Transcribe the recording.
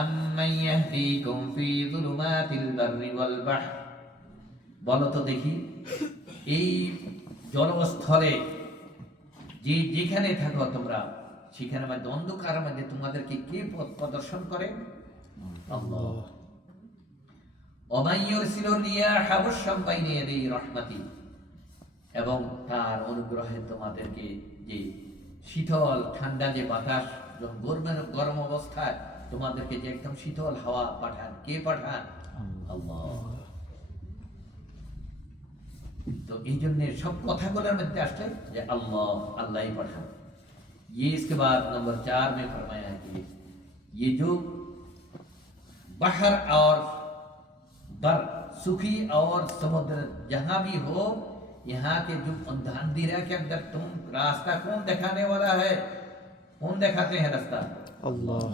أَمَّنْ يَهْدِيكُمْ فِي ظُلُمَاتِ الْبَرِّ وَالْبَحْرِ বলো তো দেখি এই জলস্থলে যেখানে থাকো তোমরা সেখানে মধ্যে অন্ধকারের মধ্যে তোমাদেরকে কে পথ প্রদর্শন করে? আল্লাহ। ওয়া ইউরসিলুর রিয়াহা বুশরান বাইনা ইয়াদাই রাহমাতি, এবং তার অনুগ্রহে তোমাদেরকে যে শীতল ঠান্ডা যে বাতাস, যখন গরম অবস্থায় তোমাদেরকে যে একদম শীতল হাওয়া পাঠান, কে পাঠান? আল্লাহ। तो এই জন্য সব কথাগুলোর মধ্যে আসছে যে अल्लाह अल्लाह ही पठान। ये इसके बाद नंबर 4 में फरमाया कि ये जो बहर और बर, सुखी और समुद्र जहां भी हो, यहाँ के जो अंधेरा के अंदर तुम रास्ता कौन दिखाने वाला है? कौन दिखाते हैं रास्ता? अल्लाह।